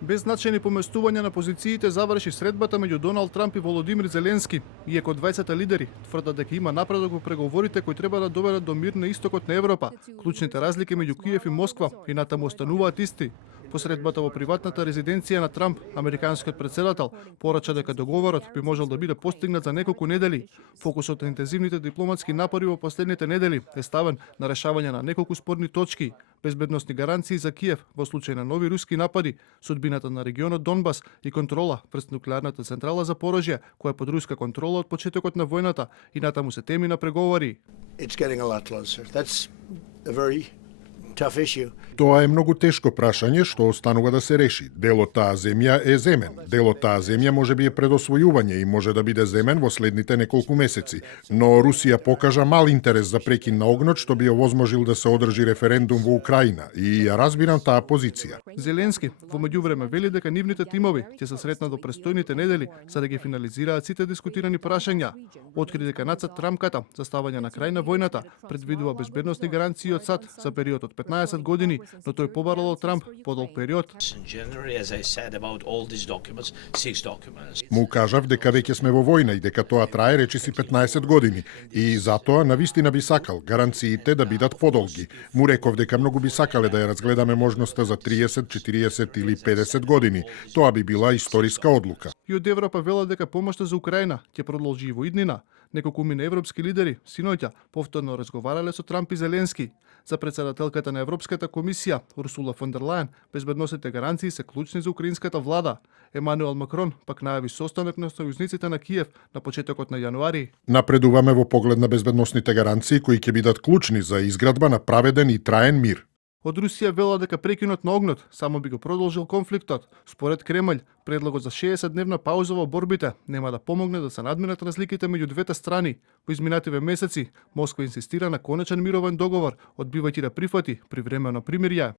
Без значајни поместувања на позициите заврши средбата меѓу Доналд Трамп и Володимир Зеленски, иако двајцата лидери тврдат дека има напредок во преговорите кои треба да доведат до мир на истокот на Европа. Клучните разлики меѓу Киев и Москва и натаму остануваат исти. По средбата во приватната резиденција на Трамп, американскиот претседател порача дека договорот би можел да биде постигнат за неколку недели. Фокусот на интензивните дипломатски напори во последните недели е ставен на решавање на неколку спорни точки, безбедносни гаранции за Киев во случај на нови руски напади, судбината на регионот Донбас и контрола пред нуклеарната централа за Порожје, која е под руска контрола од почетокот на војната, и натаму се теми на преговори. It's getting a lot closer. That's a very tough issue. Тоа е многу тешко прашање што останува да се реши. Дел од таа земја е земен. Дел од таа земја може би е предосвојување и може да биде земен во следните неколку месеци. Но Русија покажа мал интерес за прекин на огнот, што би овозможил да се одржи референдум во Украина, и ја разбирам таа позиција. Зеленски во меѓувреме вели дека нивните тимови ќе се сретнат во престојните недели за да ги финализираат сите дискутирани прашања. Откри дека нацрт рамката за ставање на крај на војната предвидува безбедносни гаранции од САД за период од 15 години, но тој побарал од Трамп подолг период. Му кажав дека веќе сме во војна и дека тоа трае речиси 15 години, и затоа навистина би сакал гаранциите да бидат подолги. Му реков дека многу би сакале да ја разгледаме можноста за 30, 40 или 50 години. Тоа би била историска одлука. И од Европа велат дека помошта за Украина ќе продолжи и во иднина. Неколку мина европски лидери синоќа повторно разговарале со Трамп и Зеленски. За претседателката на Европската комисија Урсула фон дер Лајен, безбедносните гаранции се клучни за украинската влада. Емануел Макрон пак најави состанок на сојузниците на Киев на почетокот на јануари. Напредуваме во поглед на безбедносните гаранции кои ќе бидат клучни за изградба на праведен и траен мир. Од Русија вела дека прекинот на огнот само би го продолжил конфликтот. Според Кремљ, предлогот за 60-дневна пауза во борбите нема да помогне да се надминат разликите меѓу двете страни. Во изминативе месеци Москва инсистира на конечен мировен договор, одбивајќи да прифати привремено примирје.